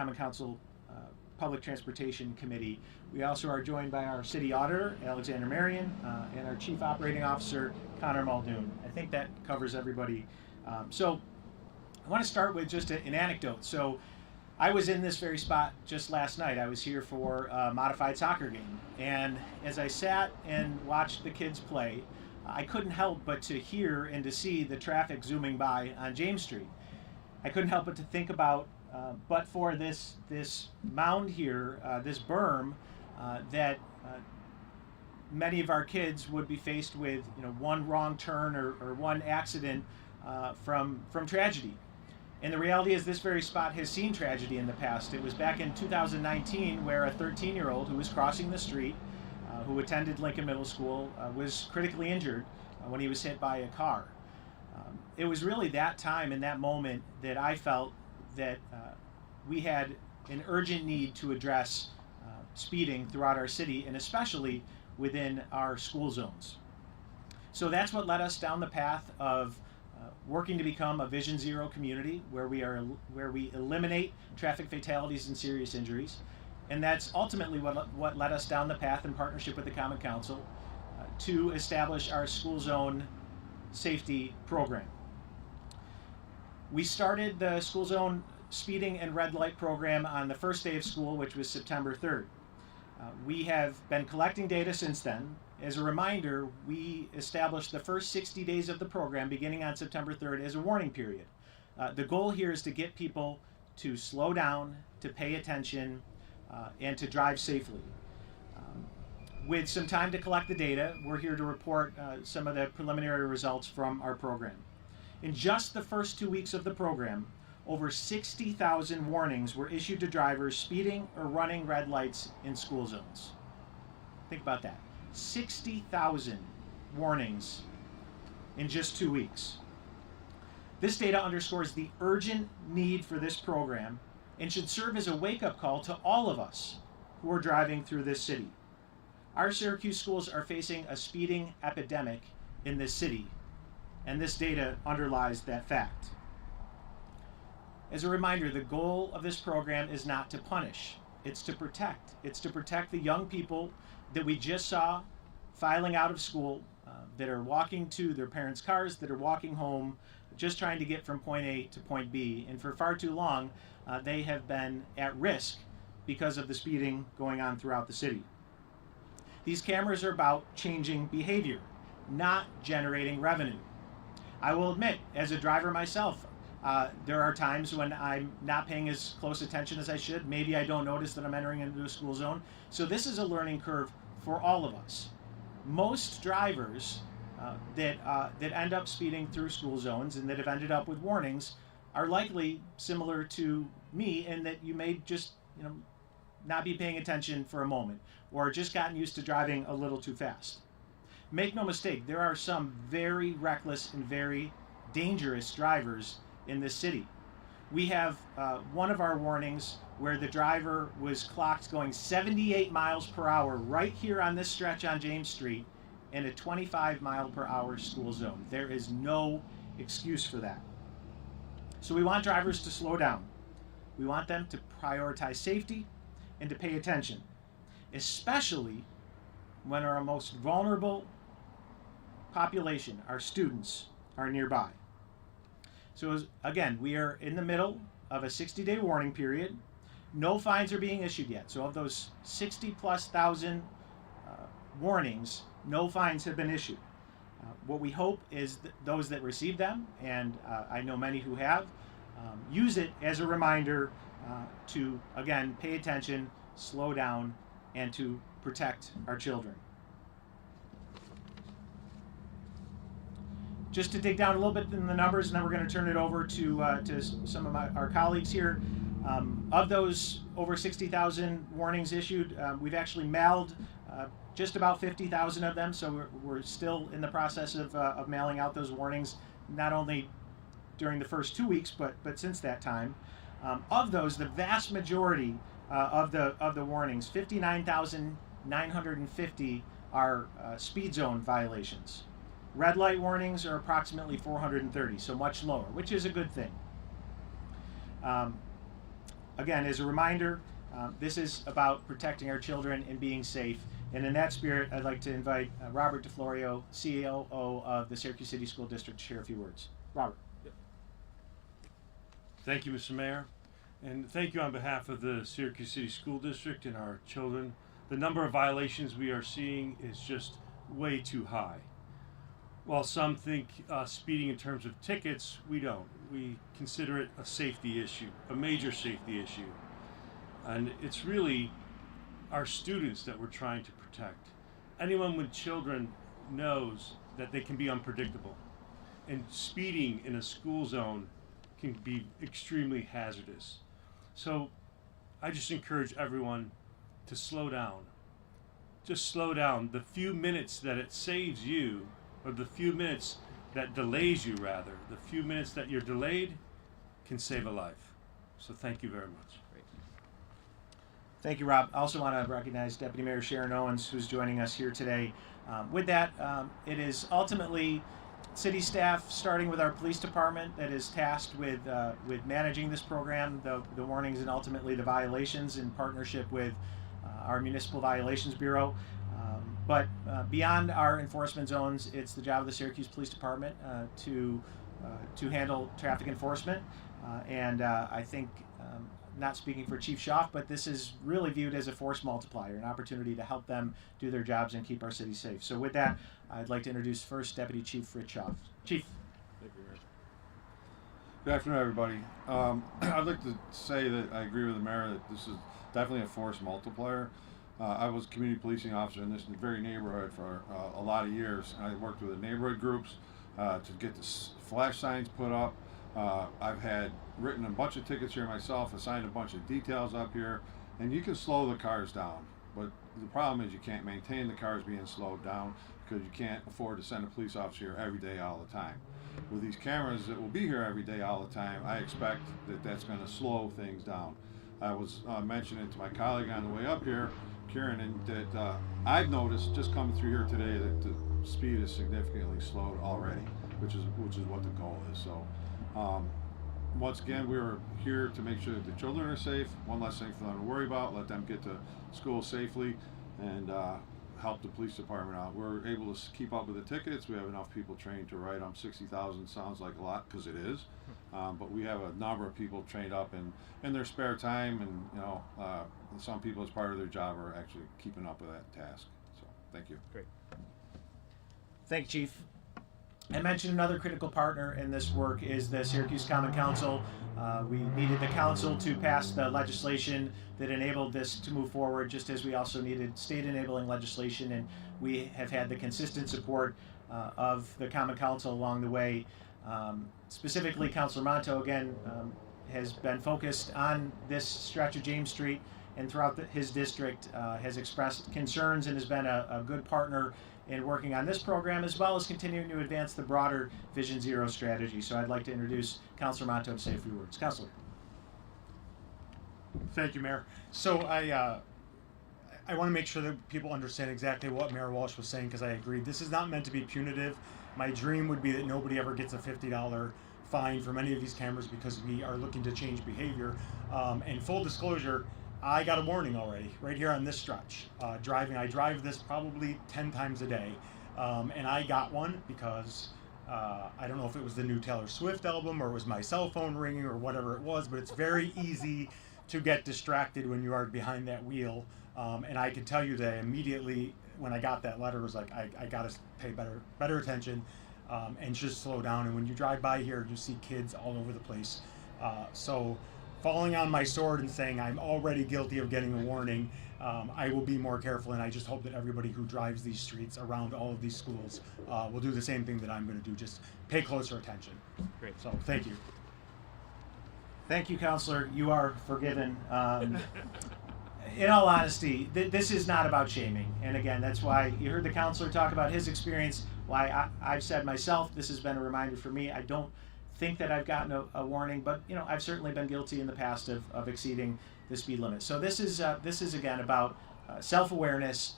Common Council Public Transportation Committee. We also are joined by our City Auditor, Alexander Marion, and our Chief Operating Officer, Connor Muldoon. I think that covers everybody. So I want to start with just an anecdote. So I was in this very spot just last night. I was here for a modified soccer game. And as I sat and watched the kids play, I couldn't help but to hear and to see the traffic zooming by on James Street. I couldn't help but to think about, but for this mound here, this berm, that many of our kids would be faced with, one wrong turn or one accident from tragedy. And the reality is this very spot has seen tragedy in the past. It was back in 2019 where a 13-year-old who was crossing the street, who attended Lincoln Middle School, was critically injured when he was hit by a car. It was really that time and that moment that I felt that we had an urgent need to address speeding throughout our city, and especially within our school zones. So that's what led us down the path of working to become a Vision Zero community where we eliminate traffic fatalities and serious injuries. And that's ultimately what led us down the path in partnership with the Common Council to establish our school zone safety program. We started the school zone speeding and red light program on the first day of school, which was September 3rd. We have been collecting data since then. As a reminder, we established the first 60 days of the program beginning on September 3rd as a warning period. The goal here is to get people to slow down, to pay attention, and to drive safely. With some time to collect the data, we're here to report some of the preliminary results from our program. In just the first 2 weeks of the program, over 60,000 warnings were issued to drivers speeding or running red lights in school zones. Think about that. 60,000 warnings in just 2 weeks. This data underscores the urgent need for this program and should serve as a wake-up call to all of us who are driving through this city. Our Syracuse schools are facing a speeding epidemic in this city, and this data underlies that fact. As a reminder, the goal of this program is not to punish, it's to protect. It's to protect the young people that we just saw filing out of school, that are walking to their parents' cars, that are walking home, just trying to get from point A to point B. And for far too long, they have been at risk because of the speeding going on throughout the city. These cameras are about changing behavior, not generating revenue. I will admit, as a driver myself, there are times when I'm not paying as close attention as I should. Maybe I don't notice that I'm entering into a school zone. So this is a learning curve for all of us. Most drivers that end up speeding through school zones and that have ended up with warnings are likely similar to me in that you may just not be paying attention for a moment or just gotten used to driving a little too fast. Make no mistake, there are some very reckless and very dangerous drivers in this city. We have one of our warnings where the driver was clocked going 78 miles per hour right here on this stretch on James Street in a 25 mile per hour school zone. There is no excuse for that. So we want drivers to slow down. We want them to prioritize safety and to pay attention, especially when our most vulnerable population, our students, are nearby. So again, we are in the middle of a 60-day warning period. No fines are being issued yet. So of those 60,000+ warnings, no fines have been issued. What we hope is that those that receive them, and I know many who have, use it as a reminder to, again, pay attention, slow down, and to protect our children. Just to dig down a little bit in the numbers, and then we're going to turn it over to some of our colleagues here. Of those over 60,000 warnings issued, we've actually mailed just about 50,000 of them, so we're still in the process of mailing out those warnings, not only during the first 2 weeks, but since that time. Of those, the vast majority of the warnings, 59,950 are speed zone violations. Red light warnings are approximately 430, so much lower, which is a good thing. again, as a reminder, this is about protecting our children and being safe. And in that spirit, I'd like to invite Robert DeFlorio, COO of the Syracuse City School District, to share a few words. Robert. Thank you, Mr. Mayor, and thank you on behalf of the Syracuse City School District and our children. The number of violations we are seeing is just way too high. While some think speeding in terms of tickets, we don't. We consider it a safety issue, a major safety issue. And it's really our students that we're trying to protect. Anyone with children knows that they can be unpredictable. And speeding in a school zone can be extremely hazardous. So I just encourage everyone to slow down. Just slow down. The few minutes that it saves you, or the few minutes that delays you rather, the few minutes that you're delayed can save a life. So thank you very much. Great. Thank you, Rob. I also want to recognize Deputy Mayor Sharon Owens, who's joining us here today. With that, it is ultimately city staff, starting with our police department, that is tasked with managing this program, the warnings and ultimately the violations, in partnership with our Municipal Violations Bureau. But beyond our enforcement zones, it's the job of the Syracuse Police Department to handle traffic enforcement. And I think, not speaking for Chief Schaaf, but this is really viewed as a force multiplier, an opportunity to help them do their jobs and keep our city safe. So with that, I'd like to introduce first Deputy Chief Fritz Schaaf. Chief. Thank you, Mayor. Good afternoon, everybody. I'd like to say that I agree with the mayor that this is definitely a force multiplier. I was a community policing officer in this very neighborhood for a lot of years. I worked with the neighborhood groups to get the flash signs put up. I've had written a bunch of tickets here myself, assigned a bunch of details up here, and you can slow the cars down. But the problem is you can't maintain the cars being slowed down because you can't afford to send a police officer here every day all the time. With these cameras that will be here every day all the time, I expect that that's going to slow things down. I was mentioning to my colleague on the way up here, Kieran, and that I've noticed just coming through here today that the speed is significantly slowed already, which is what the goal is. So once again, we are here to make sure that the children are safe, one less thing for them to worry about, let them get to school safely, and help the police department out. We're able to keep up with the tickets. We have enough people trained to write them. 60,000 sounds like a lot, because it is, but we have a number of people trained up in their spare time, and some people, as part of their job, are actually keeping up with that task. So thank you. Great. Thank you, Chief. I mentioned another critical partner in this work is the Syracuse Common Council. We needed the council to pass the legislation that enabled this to move forward, just as we also needed state enabling legislation, and we have had the consistent support of the Common Council along the way. Specifically, Councilor Monto, again, has been focused on this stretch of James Street, and throughout his district has expressed concerns and has been a good partner in working on this program, as well as continuing to advance the broader Vision Zero strategy. So I'd like to introduce Councilor Monto to say a few words. Councilor. Thank you, Mayor. So I want to make sure that people understand exactly what Mayor Walsh was saying, because I agree. This is not meant to be punitive. My dream would be that nobody ever gets a $50 fine from any of these cameras, because we are looking to change behavior. And full disclosure, I got a warning already right here on this stretch. I drive this probably 10 times a day, and I got one because I don't know if it was the new Taylor Swift album or it was my cell phone ringing or whatever it was, but it's very easy to get distracted when you are behind that wheel. And I can tell you that immediately when I got that letter, was like, I got to pay better attention and just slow down. And when you drive by here, you see kids all over the place. So falling on my sword and saying I'm already guilty of getting a warning, I will be more careful, and I just hope that everybody who drives these streets around all of these schools will do the same thing that I'm going to do, just pay closer attention. Great. So thank you. Thank you, Counselor. You are forgiven. In all honesty, this is not about shaming. And again, that's why you heard the counselor talk about his experience, why I've said myself, this has been a reminder for me. I don't think that I've gotten a warning, but I've certainly been guilty in the past of exceeding the speed limit. So this is again about self-awareness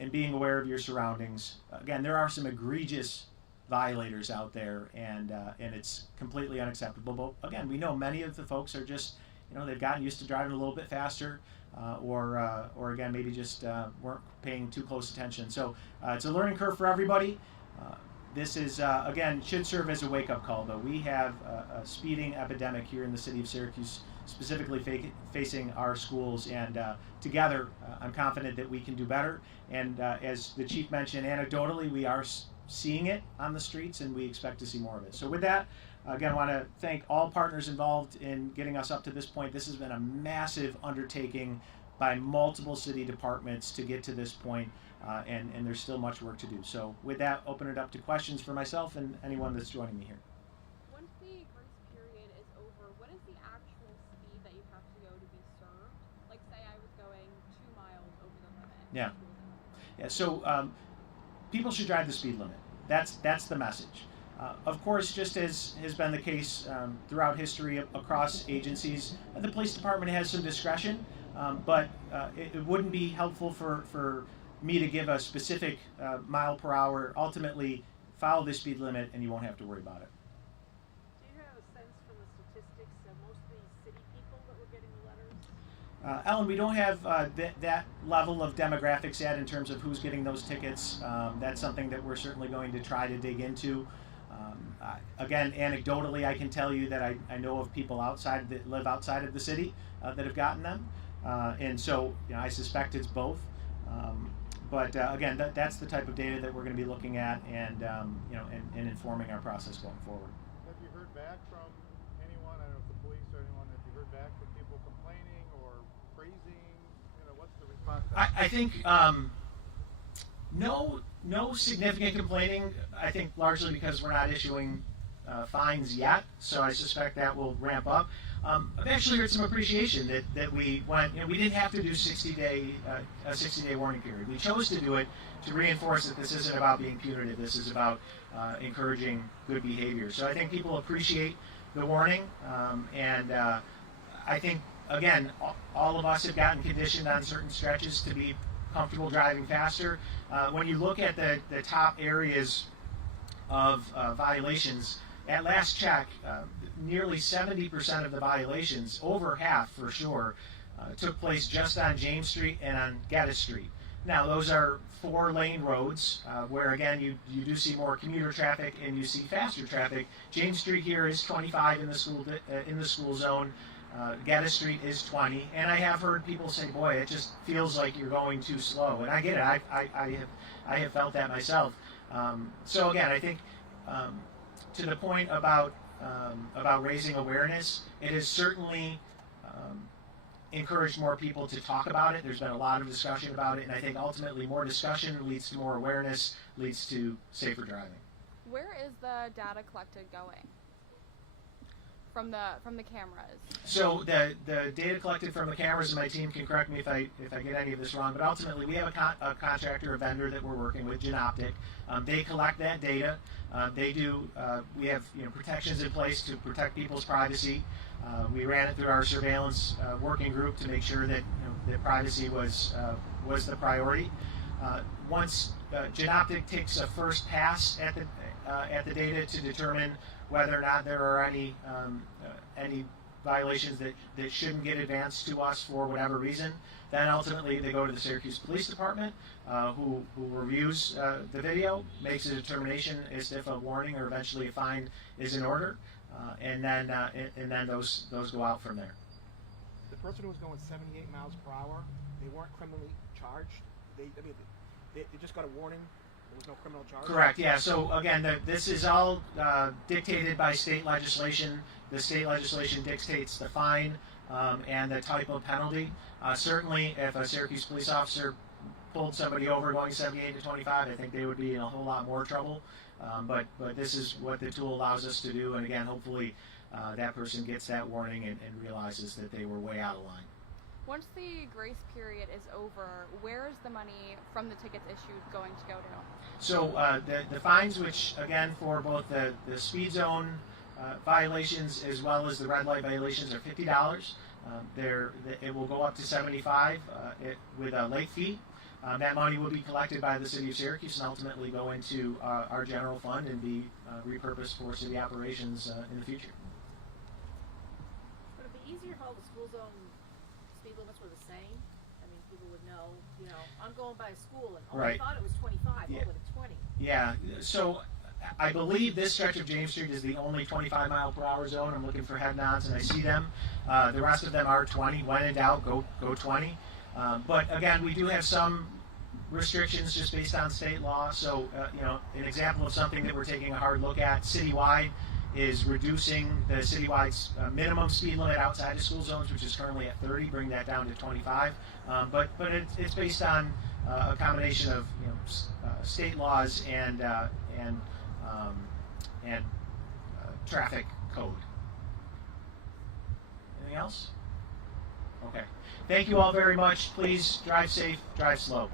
and being aware of your surroundings. Again, there are some egregious violators out there, and it's completely unacceptable. But again, we know many of the folks are just they've gotten used to driving a little bit faster, or again maybe just weren't paying too close attention. So it's a learning curve for everybody. This is again should serve as a wake-up call, though. We have a speeding epidemic here in the city of Syracuse, specifically facing our schools, and together I'm confident that we can do better. And as the chief mentioned, anecdotally we are seeing it on the streets, and we expect to see more of it. So with that, again, I want to thank all partners involved in getting us up to this point. This has been a massive undertaking by multiple city departments to get to this point, and there's still much work to do. So with that, open it up to questions for myself and anyone that's joining me here. Once the grace period is over, what is the actual speed that you have to go to be served? Like, say I was going 2 miles over the limit. Yeah. Yeah. So people should drive the speed limit. That's the message. Of course, just as has been the case throughout history across agencies, the police department has some discretion, but it wouldn't be helpful for me to give a specific mile per hour. Ultimately, follow the speed limit and you won't have to worry about it. Do you have a sense from the statistics of mostly city people that were getting the letters? Ellen, we don't have that level of demographics yet in terms of who's getting those tickets. That's something that we're certainly going to try to dig into. Again, anecdotally, I can tell you that I know of people that live outside of the city that have gotten them, and so I suspect it's both. But again, that's the type of data that we're going to be looking at, and and informing our process going forward. Have you heard back from anyone? I don't know if the police or anyone. Have you heard back from people complaining or praising? What's the response? I think no significant complaining. I think largely because we're not issuing fines yet, so I suspect that will ramp up. I've actually heard some appreciation that we went. We didn't have to do a 60-day warning period. We chose to do it to reinforce that this isn't about being punitive. This is about encouraging good behavior. So I think people appreciate the warning, and I think again, all of us have gotten conditioned on certain stretches to be comfortable driving faster. When you look at the top areas of violations, at last check, nearly 70% of the violations, over half for sure, took place just on James Street and on Geddes Street. Now, those are 4-lane roads where, again, you do see more commuter traffic and you see faster traffic. James Street here is 25 in the school zone. Geddes Street is 20, and I have heard people say, "Boy, it just feels like you're going too slow." And I get it. I have felt that myself. So again, I think to the point about raising awareness, it has certainly encouraged more people to talk about it. There's been a lot of discussion about it, and I think ultimately more discussion leads to more awareness, leads to safer driving. Where is the data collected going from the cameras? So the data collected from the cameras, and my team can correct me if I get any of this wrong, but ultimately we have a contractor, a vendor that we're working with, Genoptic. They collect that data. We have protections in place to protect people's privacy. We ran it through our surveillance working group to make sure that that privacy was the priority. Once Genoptic takes a first pass at the data to determine whether or not there are any violations that shouldn't get advanced to us for whatever reason, then ultimately they go to the Syracuse Police Department, who reviews the video, makes a determination as to if a warning or eventually a fine is in order, and then those go out from there. The person who was going 78 miles per hour, they weren't criminally charged. They just got a warning. There was no criminal charge. Correct. Yeah. So again, this is all dictated by state legislation. The state legislation dictates the fine and the type of penalty. Certainly, if a Syracuse police officer pulled somebody over going 78 to 25, I think they would be in a whole lot more trouble. But this is what the tool allows us to do. And again, hopefully, that person gets that warning and realizes that they were way out of line. Once the grace period is over, where is the money from the tickets issued going to go to? So the fines, which again for both the speed zone violations as well as the red light violations, are $50. It will go up to $75 with a late fee. That money will be collected by the city of Syracuse and ultimately go into our general fund and be repurposed for city operations in the future. But if the easier if all the school zone speed limits were the same? I mean, people would know, you know, I'm going by a school and, oh, Right. I thought it was 25, Yeah. oh, but it's 20. Yeah, so I believe this stretch of James Street is the only 25 mile per hour zone. I'm looking for head nods and I see them. The rest of them are 20. When in doubt, go 20. But again, we do have some restrictions just based on state law. So, you know, an example of something that we're taking a hard look at citywide is reducing the citywide minimum speed limit outside of school zones, which is currently at 30, bring that down to 25. But it's based on a combination of, you know, state laws and traffic code. Anything else? Okay. Thank you all very much. Please drive safe, drive slow.